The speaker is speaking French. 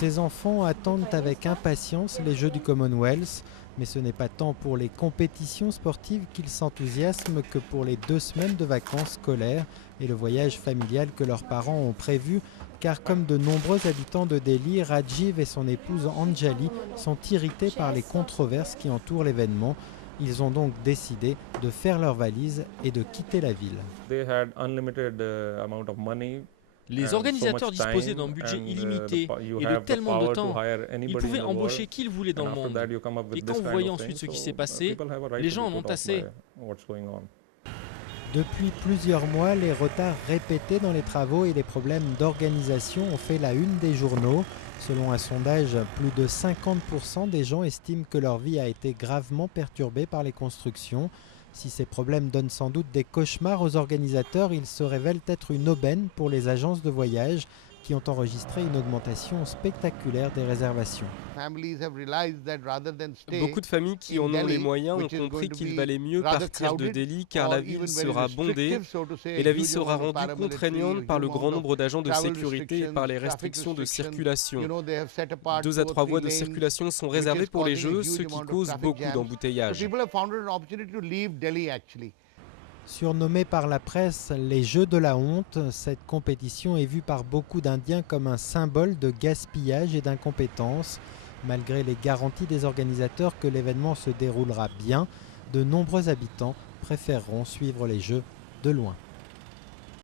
Ces enfants attendent avec impatience les Jeux du Commonwealth, mais ce n'est pas tant pour les compétitions sportives qu'ils s'enthousiasment que pour les 2 semaines de vacances scolaires et le voyage familial que leurs parents ont prévu, car comme de nombreux habitants de Delhi, Rajiv et son épouse Anjali sont irrités par les controverses qui entourent l'événement. Ils ont donc décidé de faire leurs valises et de quitter la ville. Les organisateurs disposaient d'un budget illimité et de tellement de temps. Ils pouvaient embaucher qui ils voulaient dans le monde. Et quand vous voyez ensuite ce qui s'est passé, les gens en ont assez. Depuis plusieurs mois, les retards répétés dans les travaux et les problèmes d'organisation ont fait la une des journaux. Selon un sondage, plus de 50% des gens estiment que leur vie a été gravement perturbée par les constructions. Si ces problèmes donnent sans doute des cauchemars aux organisateurs, ils se révèlent être une aubaine pour les agences de voyage qui ont enregistré une augmentation spectaculaire des réservations. Beaucoup de familles qui en ont les moyens ont compris qu'il valait mieux partir de Delhi car la ville sera bondée et la vie sera rendue contraignante par le grand nombre d'agents de sécurité et par les restrictions de circulation. 2 à 3 voies de circulation sont réservées pour les Jeux, ce qui cause beaucoup d'embouteillages. Surnommée par la presse les Jeux de la honte, cette compétition est vue par beaucoup d'Indiens comme un symbole de gaspillage et d'incompétence. Malgré les garanties des organisateurs que l'événement se déroulera bien, de nombreux habitants préféreront suivre les Jeux de loin.